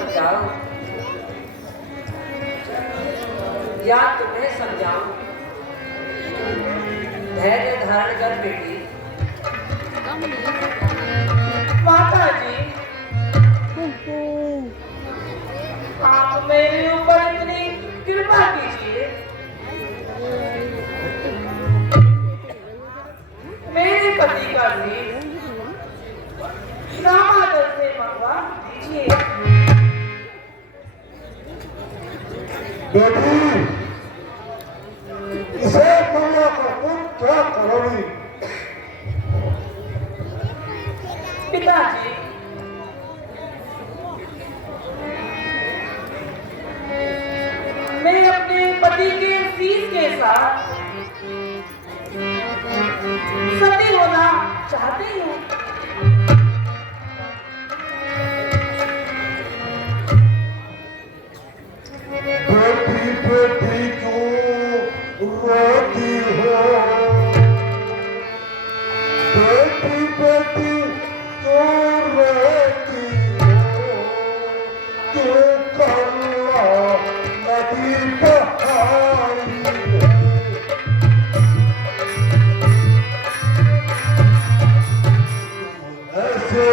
समझाऊं या तुम्हें समझाऊं? धैर्य धारण कर बेटी। माता जी, आप मेरे ऊपर इतनी कृपा कीजिए। मेरे पति का शीश रामादल से मंगवा दीजिए। बेटी, इसे मंगवा कर तुम क्या करोगी? पिताजी, मैं अपने पति के शीश के साथ सती होना चाहती हूँ। बेटी बेटी क्यों रोती हो? बेटी बेटी क्यों रोती हो? क्यों करुणा नदी बहाई है? ऐसे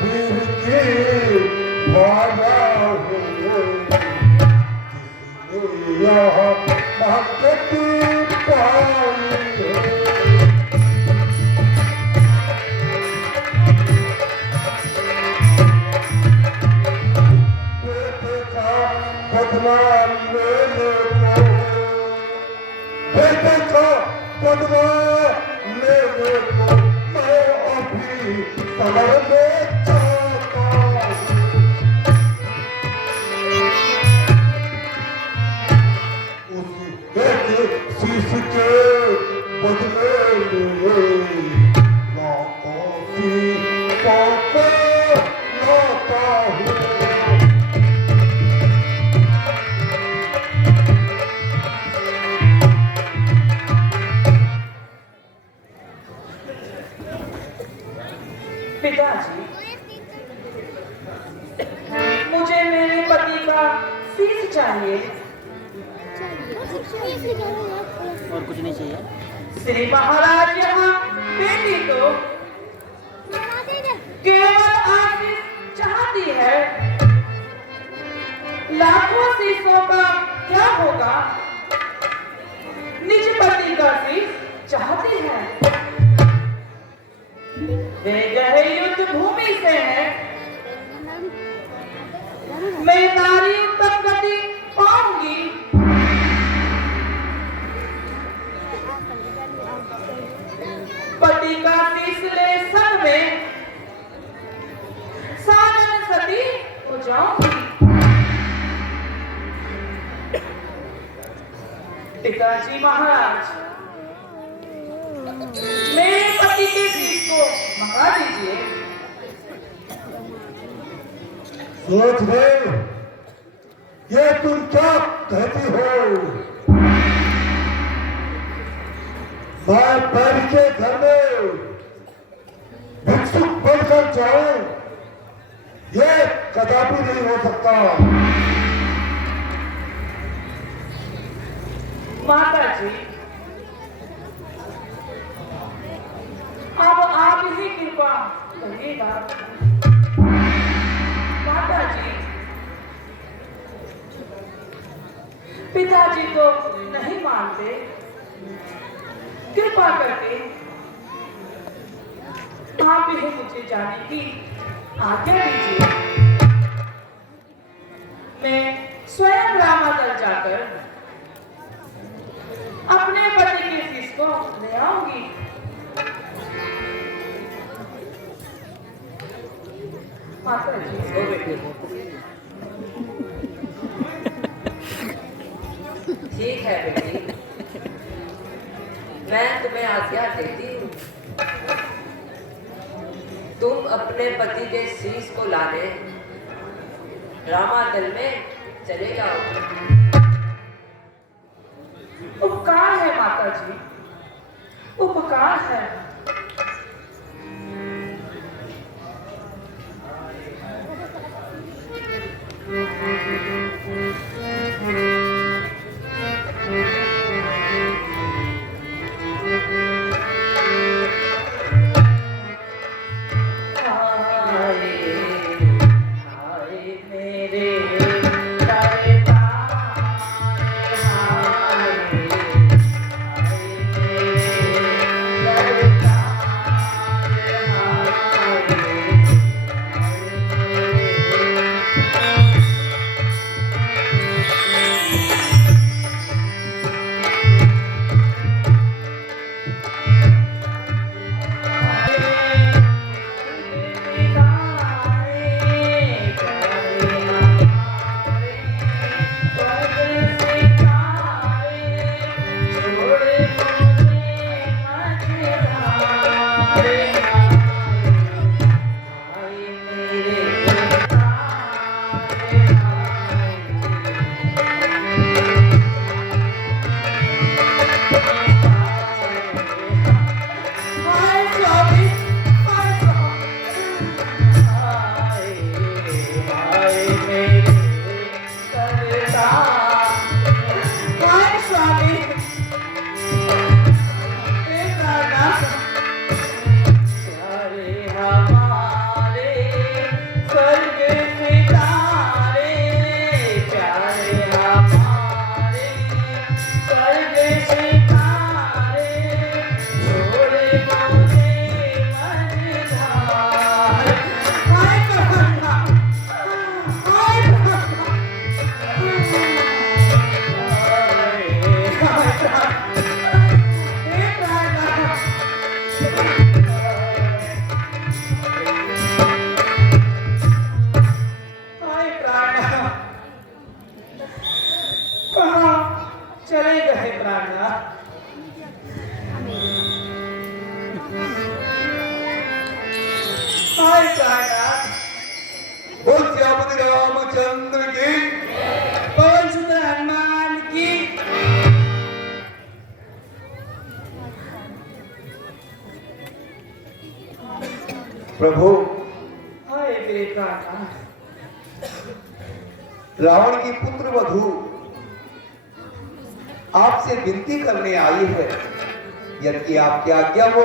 वीर की भाला हो यहाँ भक्ति पाई है। बेटे का बदला लेने को, बेटे का बदला लेने को मैं अभी समर में जाता हूँ। उस बेटे शीश के बदले में लाखों शीशों को लाता हूँ। पिताजी, मुझे मेरे पति का शीश चाहिए। और कुछ नहीं चाहिए। श्री महाराज यहाँ बेटी को केवल आशीष चाहती है, लाखों शीशों का क्या होगा? निज पति का शीश चाहती है। वे गए युद्ध भूमि से है, मैं नारी उत्तम गति पाऊंगी। पति का शीश ले सर में सानन सती हो जाऊंगी। पिताजी महाराज, मेरे पति के शीश को मंगा दीजिए। सोच ले, ये तुम क्या कहती हो? मैं पैर के घर में भिक्षुक बनकर जाऊं, ये कदापि नहीं हो सकता। माता जी, अब आप ही कृपा करिएगा। माता जी, पिताजी तो नहीं मानते, कृपा करके आप ही मुझे जाने की आज्ञा दीजिए। मैं स्वयं रामादल जाकर अपने पति के शीश को ले आऊंगी। माता जी, ओ बेटी, ठीक है बेटी, मैं तुम्हें आज्ञा देती हूँ। तुम अपने पति के शीश को लाने रामादल में चले जाओ। उपकार है माता जी, उपकार है। प्रभु, हाय मेरे प्राणनाथ, रावण की पुत्र वधू आपसे विनती करने आई है, यदि आपकी आज्ञा हो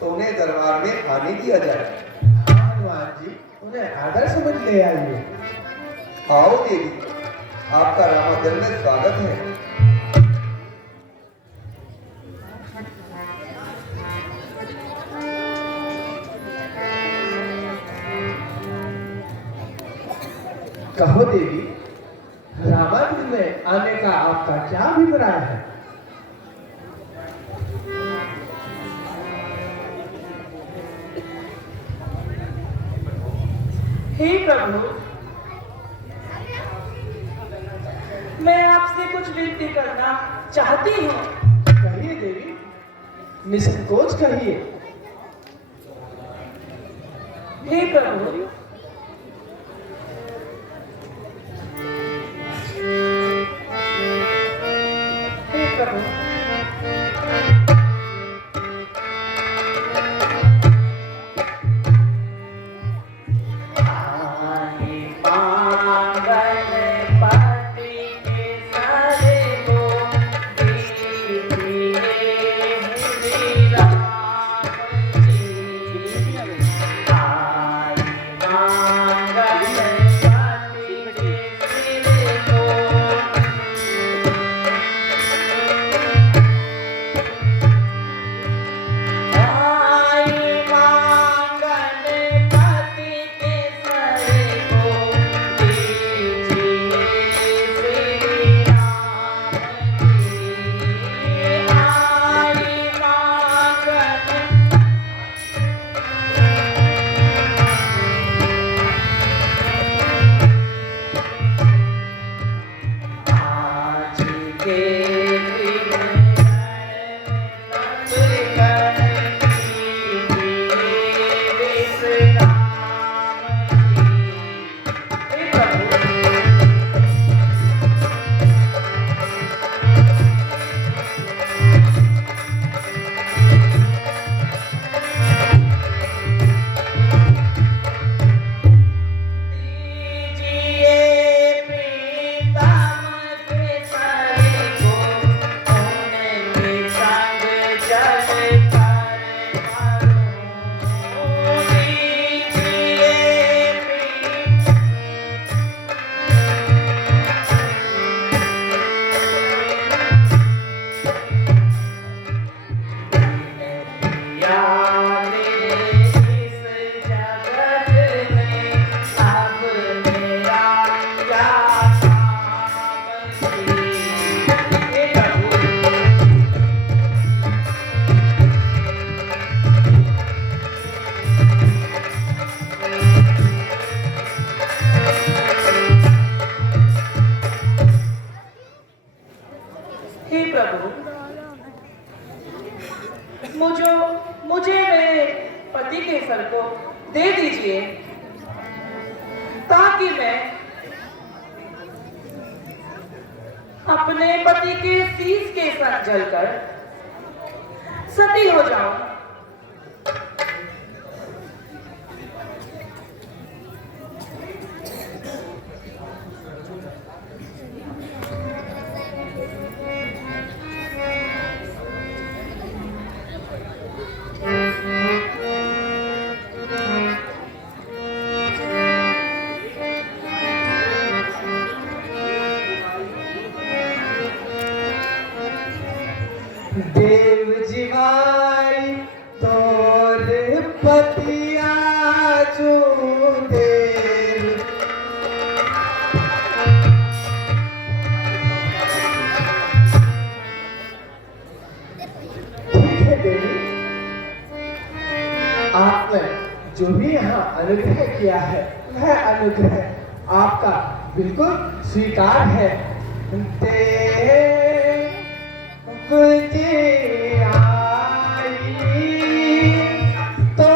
तो उन्हें दरबार में आने दिया जाए। हनुमान जी, उन्हें आदर समझ ले आइए। आओ देवी, आपका रामादल में स्वागत है। कहो देवी, रामायण में आने का आपका क्या अभिप्राय है? हे प्रभु, मैं आपसे कुछ विनती करना चाहती हूँ। कहिए देवी, निसंकोच कहिए। हे प्रभु, हे प्रभु, हे प्रभु, मुझे मेरे पति के सर को दे दीजिए ताकि मैं अपने पति के शीश के साथ जलकर सती हो जाऊं। देव जीवाई तोर पतिया जो देव। ठीक है देवी, आपने जो भी यहाँ अनुग्रह किया है वह अनुग्रह आपका बिल्कुल स्वीकार है। मुझे आई तो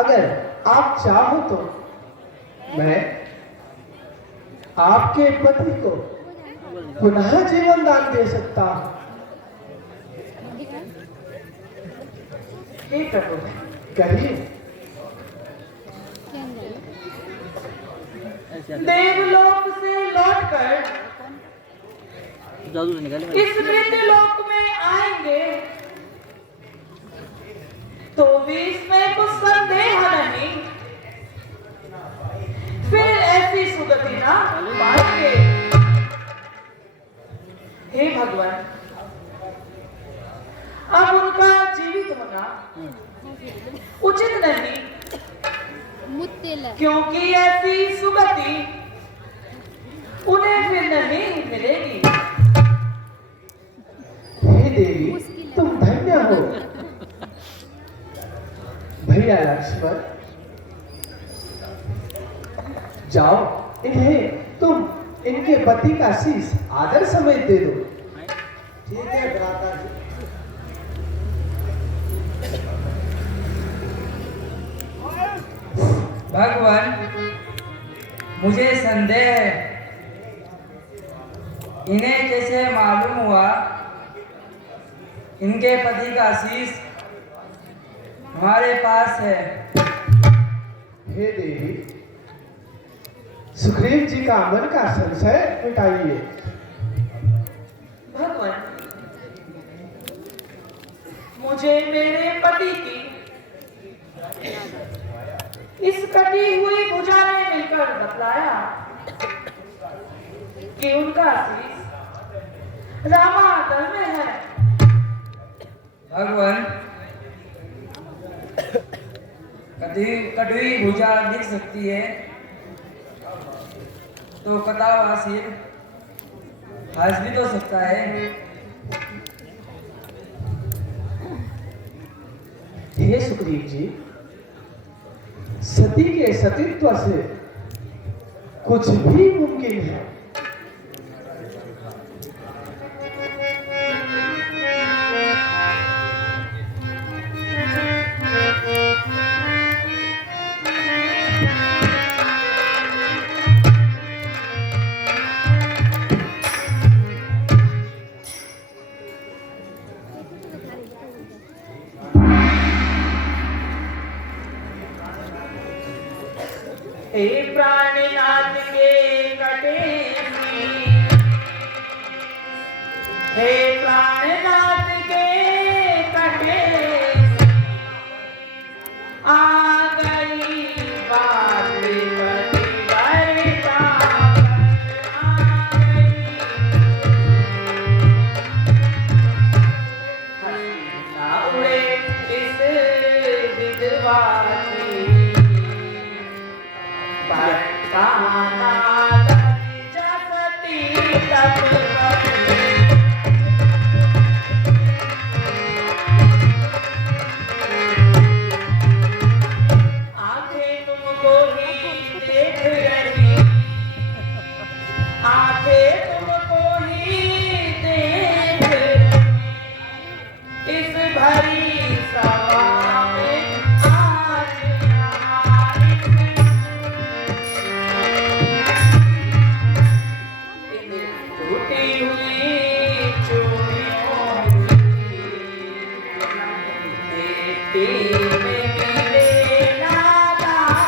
अगर आप चाहो तो मैं आपके पति को पुनः जीवन दान दे सकता हूं। हे प्रभु, कहिए। ऐसे देवलोक से लौटकर जादू से निकाले इस मृत्यु लोक में आएंगे तो भी इसमें कुछ संदेह नहीं, फिर ऐसी सुगति ना पाएंगे। हे भगवान, अब उनका जीवित होना उचित नहीं, क्योंकि ऐसी सुगति उन्हें फिर नहीं मिलेगी। हे देवी, तुम धन्य हो। भैया लक्ष्मण, जाओ, इन्हें तुम इनके पति का शीश आदर समेत दे दो। ठीक है भ्राता जी। भगवान, मुझे संदेह है, इन्हें कैसे मालूम हुआ इनके पति का आशीष हमारे पास है? हे देवी, सुग्रीव जी का मन का संशय मिटाइए। भगवान, मुझे मेरे पति की इस कटी हुई भुजा ने मिलकर बतलाया कि उनका शीश रामातल में है। भगवान, कटी भुजा दिख सकती है तो कटा हुआ सिर हंस भी तो सकता है। हे सुग्रीव जी, सती के सतीत्व से कुछ भी मुमकिन है। हे प्राणनाथ के कटे, हे प्राणनाथ के कटे, आ गई बात बड़ी बरता, आ गई हंसी ना उड़े इस विधवा की, बरसाना लग जसती तपवती। आंखें तुमको ही देख रही, आंखें तुमको ही देख रही, इस भरी सभा में आज हमारी टूटी हुई चूड़ियों की देखती में मिले नादानियाँ।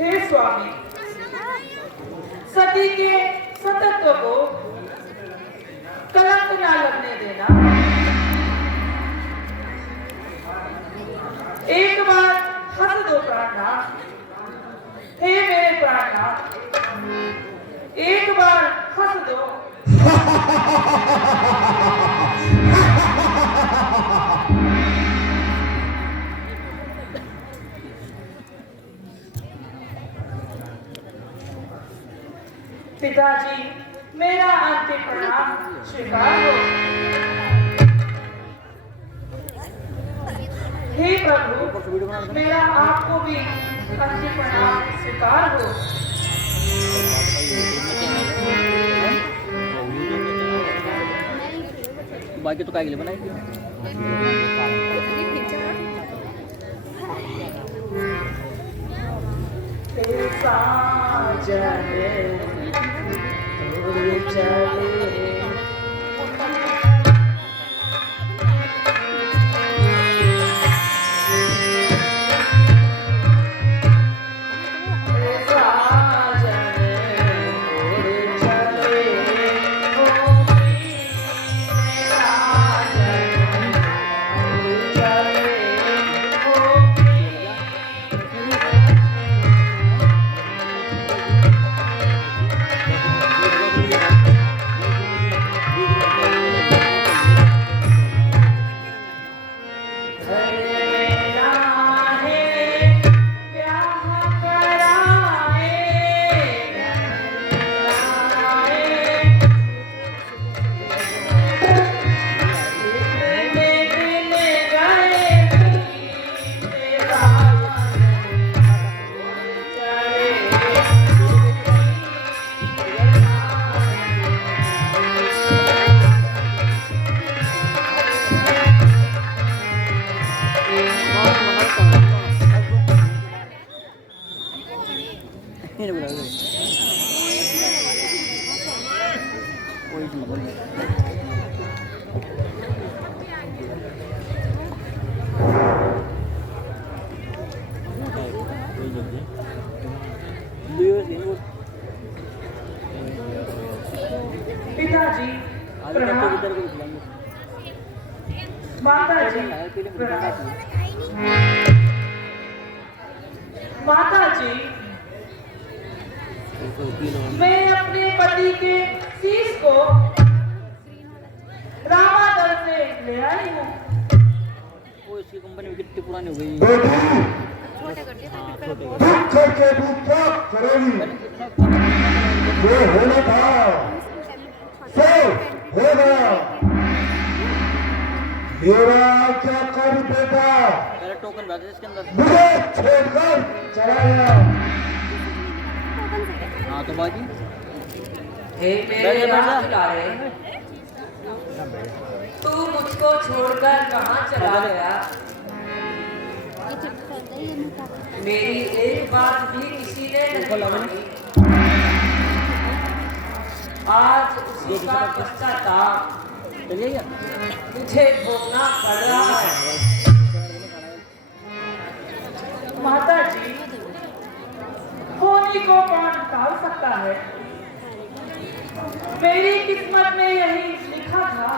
हे स्वामी, सती के सतत्व को कलंक ना लगने देना। एक बार हंस दो प्राणनाथ, हे मेरे प्राणनाथ, एक बार हंस दो। पिताजी, मेरा अंतिम प्रणाम स्वीकार हो। हे प्रभु, मेरा आपको भी अंतिम प्रणाम स्वीकार हो। बाकी तो काय के लिए बनाई साजन उड़ चले नहीं बोला कोई पिताजी प्रणाम माताजी प्रणाम माताजी मैं अपने पति के शीश को रामादल से ले आई हूँ वो इसकी कंपनी कितनी पुरानी हो गई दुख करके दूसरा करेगी जो होना था सो हो गया मेरा क्या कर बेटा पहले टोकन भेज दे इसके अंदर मुझे छोड़कर चला गया हाँ तो बाकी हे मेरे दुलारे, तू मुझको छोड़कर कहाँ चला गया? मेरी एक बात भी किसी ने नहीं मानी। आज उसी का पश्चाताप चलिए क्या मुझे भोगना पड़ रहा है। माताजी होली को कौन टाल सकता है? मेरी किस्मत में यही लिखा था।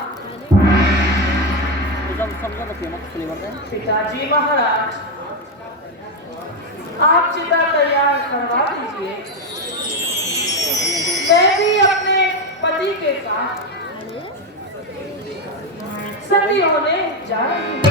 सब बच्चे ना फ्लेवर है पिताजी महाराज, आप चिता तैयार करवा दीजिए। मैं भी अपने पति के साथ सती होने जा रही हूँ।